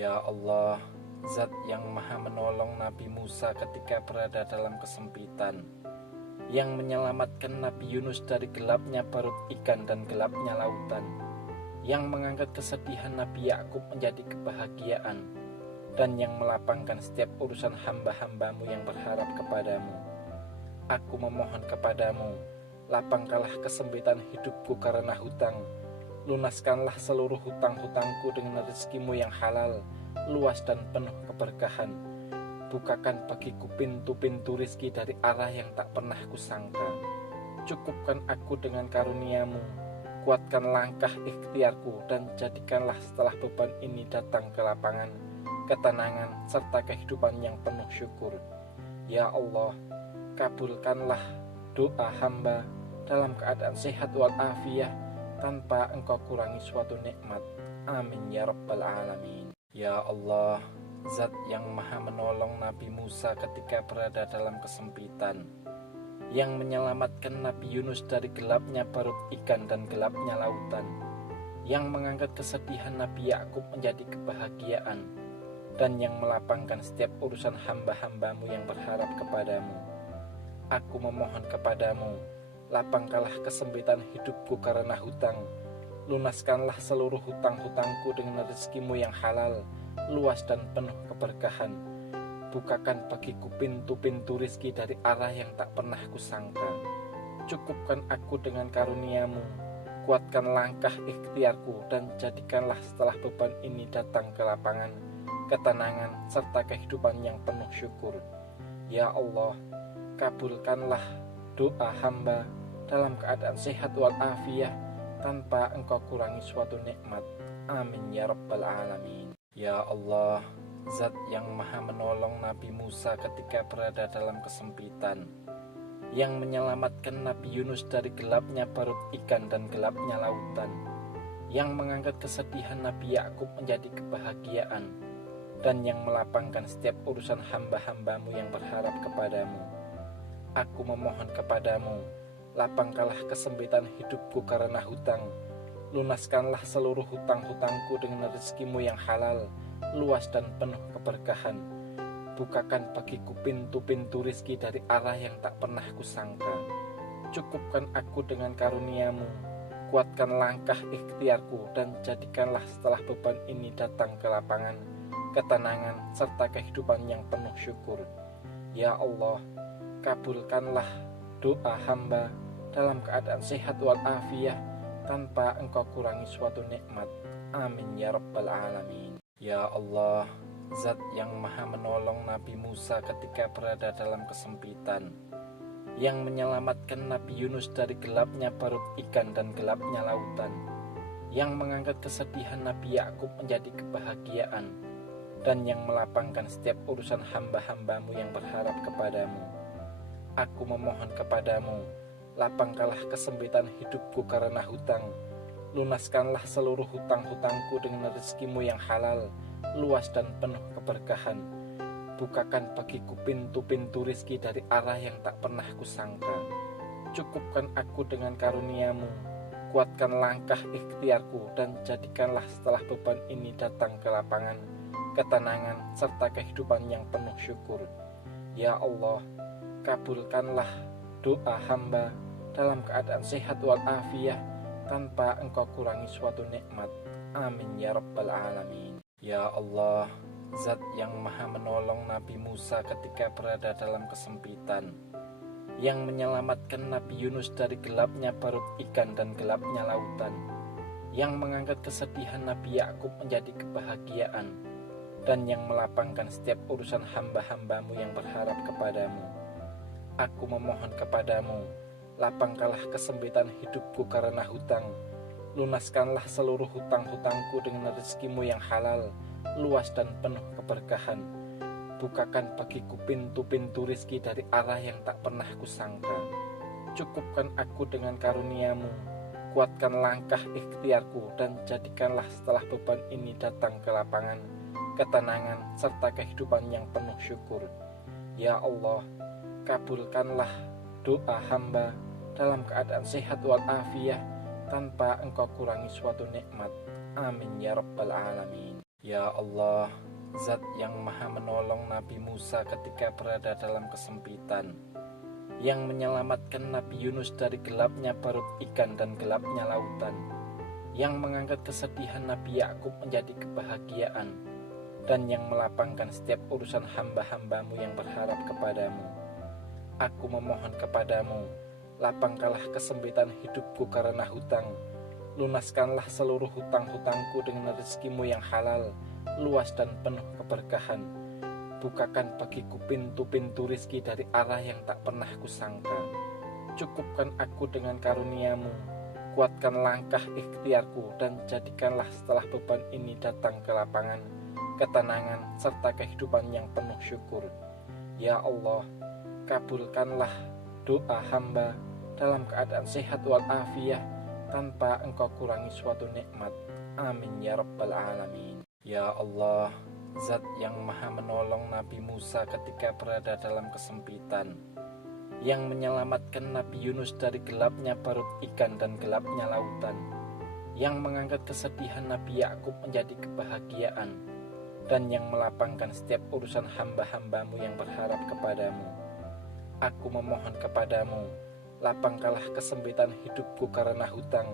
Ya Allah, Zat yang maha menolong Nabi Musa ketika berada dalam kesempitan, yang menyelamatkan Nabi Yunus dari gelapnya perut ikan dan gelapnya lautan, yang mengangkat kesedihan Nabi Yakub menjadi kebahagiaan, dan yang melapangkan setiap urusan hamba-hambamu yang berharap kepadamu. Aku memohon kepadamu, lapangkanlah kesempitan hidupku karena hutang. Lunaskanlah seluruh hutang-hutangku dengan rezekimu yang halal, luas dan penuh keberkahan. Bukakan bagiku pintu-pintu rizki dari arah yang tak pernah kusangka. Cukupkan aku dengan karuniamu, kuatkan langkah ikhtiarku, dan jadikanlah setelah beban ini datang ke lapangan, ketenangan, serta kehidupan yang penuh syukur. Ya Allah, kabulkanlah doa hamba dalam keadaan sehat walafiat, tanpa engkau kurangi suatu nikmat. Amin ya rabbal alamin. Ya Allah, Zat yang maha menolong Nabi Musa ketika berada dalam kesempitan, yang menyelamatkan Nabi Yunus dari gelapnya perut ikan dan gelapnya lautan, yang mengangkat kesedihan Nabi Yakub menjadi kebahagiaan, dan yang melapangkan setiap urusan hamba-hambamu yang berharap kepadamu. Aku memohon kepadamu, lapangkanlah kesempitan hidupku karena hutang. Lunaskanlah seluruh hutang-hutangku dengan rezekimu yang halal, luas dan penuh keberkahan. Bukakan bagiku pintu-pintu rizki dari arah yang tak pernah kusangka. Cukupkan aku dengan karuniamu, kuatkan langkah ikhtiarku, dan jadikanlah setelah beban ini datang ke lapangan, ketenangan, serta kehidupan yang penuh syukur. Ya Allah, kabulkanlah doa hamba dalam keadaan sehat walafiat, tanpa engkau kurangi suatu nikmat. Amin ya rabbal alamin. Ya Allah, Zat yang maha menolong Nabi Musa ketika berada dalam kesempitan, yang menyelamatkan Nabi Yunus dari gelapnya perut ikan dan gelapnya lautan, yang mengangkat kesedihan Nabi Yakub menjadi kebahagiaan, dan yang melapangkan setiap urusan hamba-hambamu yang berharap kepadamu. Aku memohon kepadamu, lapangkanlah kesempitan hidupku karena hutang. Lunaskanlah seluruh hutang-hutangku dengan rezekimu yang halal, luas dan penuh keberkahan. Bukakan bagiku pintu-pintu rizki dari arah yang tak pernah kusangka. Cukupkan aku dengan karuniamu, kuatkan langkah ikhtiarku, dan jadikanlah setelah beban ini datang ke lapangan, ketenangan, serta kehidupan yang penuh syukur. Ya Allah, kabulkanlah doa hamba dalam keadaan sehat walafiat, tanpa engkau kurangi suatu nikmat. Amin ya rabbal alamin. Ya Allah, Zat yang maha menolong Nabi Musa ketika berada dalam kesempitan, yang menyelamatkan Nabi Yunus dari gelapnya perut ikan dan gelapnya lautan, yang mengangkat kesedihan Nabi Yakub menjadi kebahagiaan, dan yang melapangkan setiap urusan hamba-hambamu yang berharap kepadamu. Aku memohon kepadamu, lapangkanlah kesempitan hidupku karena hutang. Lunaskanlah seluruh hutang-hutangku dengan rezekimu yang halal, luas dan penuh keberkahan. Bukakan bagiku pintu-pintu rizki dari arah yang tak pernah kusangka. Cukupkan aku dengan karuniamu, kuatkan langkah ikhtiarku, dan jadikanlah setelah beban ini datang ke lapangan, ketenangan, serta kehidupan yang penuh syukur. Ya Allah, kabulkanlah doa hamba dalam keadaan sehat walafiat, tanpa engkau kurangi suatu nikmat. Amin ya rabbal alamin. Ya Allah, Zat yang maha menolong Nabi Musa ketika berada dalam kesempitan, yang menyelamatkan Nabi Yunus dari gelapnya perut ikan dan gelapnya lautan, yang mengangkat kesedihan Nabi Yakub menjadi kebahagiaan, dan yang melapangkan setiap urusan hamba-hambamu yang berharap kepadamu. Aku memohon kepadamu, lapangkanlah kesempitan hidupku karena hutang. Lunaskanlah seluruh hutang-hutangku dengan rezekimu yang halal, luas dan penuh keberkahan. Bukakan bagiku pintu-pintu rizki dari arah yang tak pernah kusangka. Cukupkan aku dengan karuniamu, kuatkan langkah ikhtiarku, dan jadikanlah setelah beban ini datang ke lapangan, ketenangan, serta kehidupan yang penuh syukur. Ya Allah, kabulkanlah doa hamba dalam keadaan sehat walafiat, tanpa engkau kurangi suatu nikmat. Amin ya rabbal alamin. Ya Allah, Zat yang maha menolong Nabi Musa ketika berada dalam kesempitan, yang menyelamatkan Nabi Yunus dari gelapnya perut ikan dan gelapnya lautan, yang mengangkat kesedihan Nabi Yakub menjadi kebahagiaan, dan yang melapangkan setiap urusan hamba-hambamu yang berharap kepadamu. Aku memohon kepadamu, lapangkanlah kesempitan hidupku karena hutang. Lunaskanlah seluruh hutang-hutangku dengan rezekimu yang halal, luas dan penuh keberkahan. Bukakan bagiku pintu-pintu rizki dari arah yang tak pernah kusangka. Cukupkan aku dengan karuniamu, kuatkan langkah ikhtiarku, dan jadikanlah setelah beban ini datang ke lapangan, ketenangan, serta kehidupan yang penuh syukur. Ya Allah, kabulkanlah doa hamba dalam keadaan sehat walafiat, tanpa engkau kurangi suatu nikmat. Amin ya rabbal alamin. Ya Allah, Zat yang maha menolong Nabi Musa ketika berada dalam kesempitan, yang menyelamatkan Nabi Yunus dari gelapnya perut ikan dan gelapnya lautan, yang mengangkat kesedihan Nabi Yakub menjadi kebahagiaan, dan yang melapangkan setiap urusan hamba-hambamu yang berharap kepadamu. Aku memohon kepadamu, lapangkanlah kesempitan hidupku karena hutang.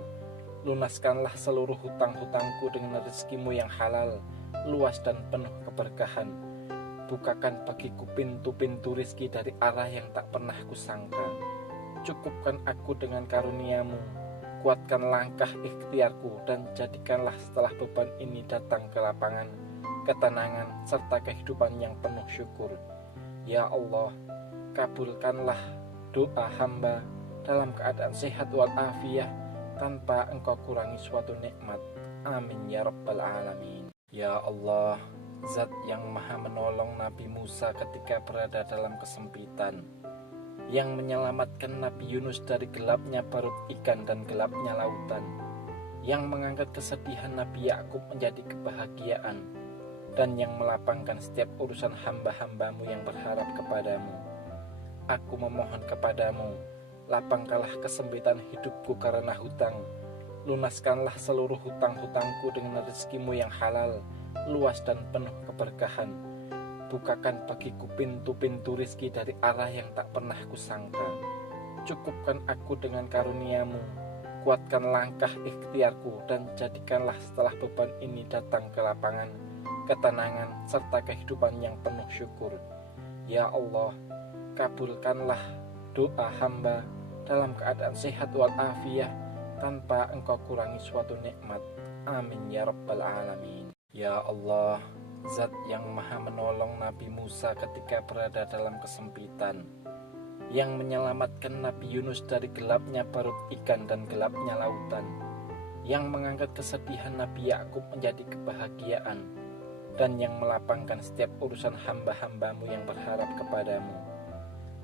Lunaskanlah seluruh hutang-hutangku dengan rezekimu yang halal, luas dan penuh keberkahan. Bukakan bagiku pintu-pintu rizki dari arah yang tak pernah kusangka. Cukupkan aku dengan karuniamu, kuatkan langkah ikhtiarku, dan jadikanlah setelah beban ini datang ke lapangan, ketenangan, serta kehidupan yang penuh syukur. Ya Allah, kabulkanlah doa hamba dalam keadaan sehat walafiat, tanpa engkau kurangi suatu nikmat. Amin ya rabbal alamin. Ya Allah, Zat yang maha menolong Nabi Musa ketika berada dalam kesempitan, yang menyelamatkan Nabi Yunus dari gelapnya perut ikan dan gelapnya lautan, yang mengangkat kesedihan Nabi Yakub menjadi kebahagiaan, dan yang melapangkan setiap urusan hamba-hambamu yang berharap kepadamu. Aku memohon kepadamu, lapangkanlah kesempitan hidupku karena hutang. Lunaskanlah seluruh hutang-hutangku dengan rezekimu yang halal, luas dan penuh keberkahan. Bukakan bagiku pintu-pintu rizki dari arah yang tak pernah kusangka. Cukupkan aku dengan karuniamu, kuatkan langkah ikhtiarku, dan jadikanlah setelah beban ini datang ke lapangan, ketenangan, serta kehidupan yang penuh syukur. Ya Allah, kabulkanlah doa hamba dalam keadaan sehat walafiat, tanpa engkau kurangi suatu nikmat. Amin ya rabbal alamin. Ya Allah, Zat yang maha menolong Nabi Musa ketika berada dalam kesempitan, yang menyelamatkan Nabi Yunus dari gelapnya perut ikan dan gelapnya lautan, yang mengangkat kesedihan Nabi Yakub menjadi kebahagiaan, dan yang melapangkan setiap urusan hamba-hambamu yang berharap kepadamu.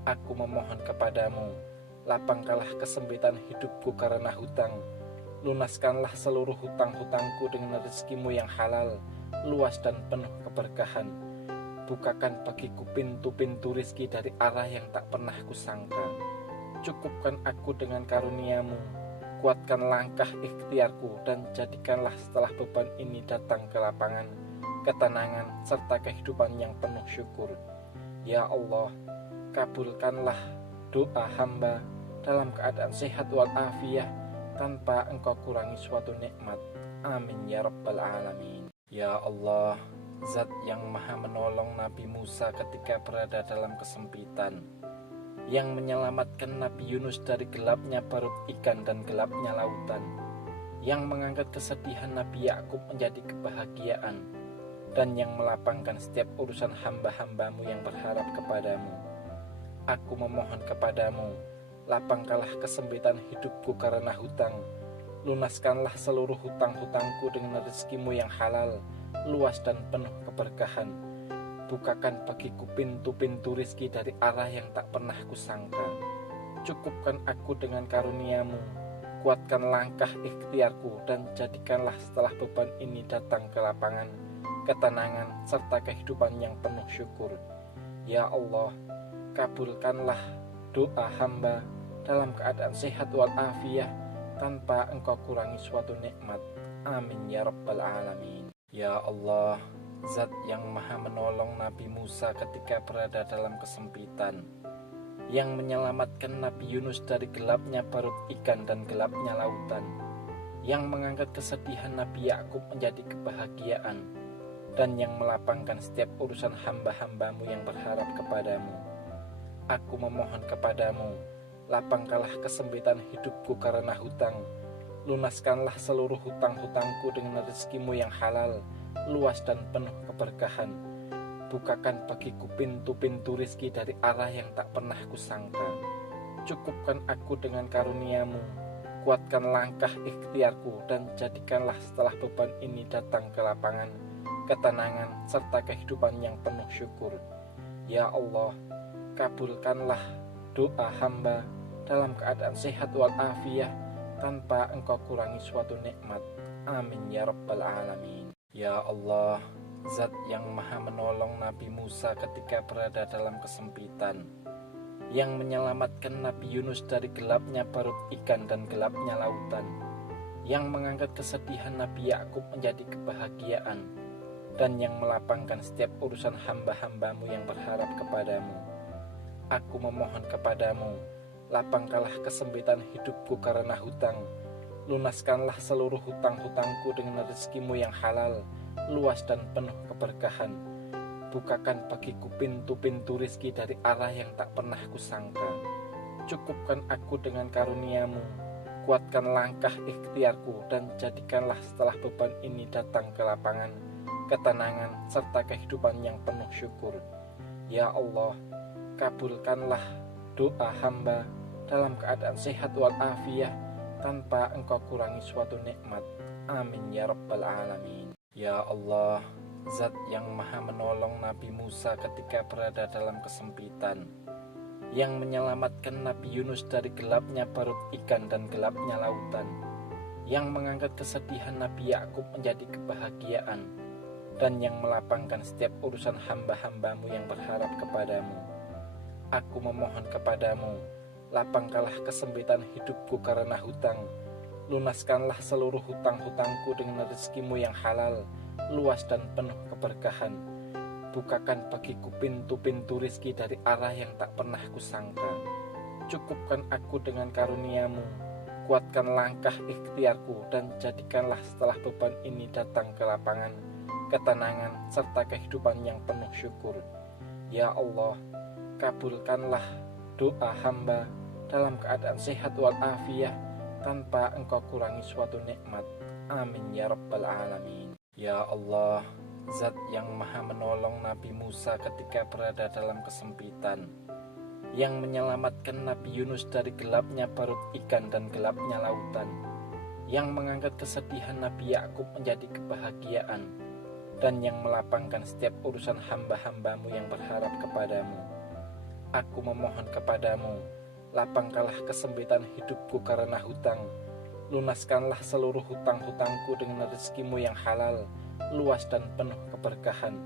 Aku memohon kepadamu, lapangkanlah kesempitan hidupku karena hutang. Lunaskanlah seluruh hutang-hutangku dengan rezekimu yang halal, luas dan penuh keberkahan. Bukakan bagiku pintu-pintu rizki dari arah yang tak pernah kusangka. Cukupkan aku dengan karuniamu, kuatkan langkah ikhtiarku, dan jadikanlah setelah beban ini datang ke lapangan, ketenangan, serta kehidupan yang penuh syukur. Ya Allah, kabulkanlah doa hamba dalam keadaan sehat walafiat, tanpa engkau kurangi suatu nikmat. Amin ya rabbal alamin. Ya Allah, Zat yang maha menolong Nabi Musa ketika berada dalam kesempitan, yang menyelamatkan Nabi Yunus dari gelapnya perut ikan dan gelapnya lautan, yang mengangkat kesedihan Nabi Yakub menjadi kebahagiaan, dan yang melapangkan setiap urusan hamba-hambamu yang berharap kepadamu. Aku memohon kepadamu, lapangkanlah kesempitan hidupku karena hutang. Lunaskanlah seluruh hutang-hutangku dengan rezekimu yang halal, luas dan penuh keberkahan. Bukakan bagiku pintu-pintu rizki dari arah yang tak pernah kusangka. Cukupkan aku dengan karuniamu, kuatkan langkah ikhtiarku, dan jadikanlah setelah beban ini datang ke lapangan, ketenangan, serta kehidupan yang penuh syukur. Ya Allah, kabulkanlah doa hamba dalam keadaan sehat walafiat, tanpa engkau kurangi suatu nikmat. Amin ya rabbal alamin. Ya Allah, Zat yang maha menolong Nabi Musa ketika berada dalam kesempitan, yang menyelamatkan Nabi Yunus dari gelapnya perut ikan dan gelapnya lautan, yang mengangkat kesedihan Nabi Yakub menjadi kebahagiaan, dan yang melapangkan setiap urusan hamba-hambamu yang berharap kepadamu. Aku memohon kepadamu, lapangkanlah kesempitan hidupku karena hutang, lunaskanlah seluruh hutang-hutangku dengan rezekimu yang halal, luas dan penuh keberkahan. Bukakan bagiku pintu-pintu rizki dari arah yang tak pernah kusangka. Cukupkan aku dengan karuniamu, kuatkan langkah ikhtiarku, dan jadikanlah setelah beban ini datang ke lapangan, ketenangan, serta kehidupan yang penuh syukur. Ya Allah, kabulkanlah doa hamba dalam keadaan sehat walafiat tanpa engkau kurangi suatu nikmat. Amin ya rabbal alamin. Ya Allah, Zat yang maha menolong Nabi Musa ketika berada dalam kesempitan, yang menyelamatkan Nabi Yunus dari gelapnya perut ikan dan gelapnya lautan, yang mengangkat kesedihan Nabi Yakub menjadi kebahagiaan, dan yang melapangkan setiap urusan hamba-hambamu yang berharap kepadamu. Aku memohon kepadamu, lapangkanlah kesempitan hidupku karena hutang, lunaskanlah seluruh hutang-hutangku dengan rezekimu yang halal, luas dan penuh keberkahan. Bukakan bagiku pintu-pintu rizki dari arah yang tak pernah kusangka. Cukupkan aku dengan karuniamu, kuatkan langkah ikhtiarku, dan jadikanlah setelah beban ini datang ke lapangan, ketenangan, serta kehidupan yang penuh syukur. Ya Allah, kabulkanlah doa hamba dalam keadaan sehat walafiat tanpa engkau kurangi suatu nikmat. Amin ya rabbal alamin. Ya Allah, Zat yang maha menolong Nabi Musa ketika berada dalam kesempitan, yang menyelamatkan Nabi Yunus dari gelapnya perut ikan dan gelapnya lautan, yang mengangkat kesedihan Nabi Yakub menjadi kebahagiaan, dan yang melapangkan setiap urusan hamba-hambamu yang berharap kepadamu. Aku memohon kepadamu, lapangkanlah kesempitan hidupku karena hutang, lunaskanlah seluruh hutang-hutangku dengan rezekimu yang halal, luas dan penuh keberkahan. Bukakan bagiku pintu-pintu rizki dari arah yang tak pernah kusangka. Cukupkan aku dengan karuniamu, kuatkan langkah ikhtiarku, dan jadikanlah setelah beban ini datang ke lapangan, ketenangan, serta kehidupan yang penuh syukur. Ya Allah, kabulkanlah doa hamba dalam keadaan sehat walafiat tanpa engkau kurangi suatu nikmat. Amin ya rabbal alamin. Ya Allah, Zat yang maha menolong Nabi Musa ketika berada dalam kesempitan, yang menyelamatkan Nabi Yunus dari gelapnya perut ikan dan gelapnya lautan, yang mengangkat kesedihan Nabi Yakub menjadi kebahagiaan, dan yang melapangkan setiap urusan hamba-hambamu yang berharap kepadamu. Aku memohon kepadamu, lapangkanlah kesempitan hidupku karena hutang, lunaskanlah seluruh hutang-hutangku dengan rezekimu yang halal, luas dan penuh keberkahan.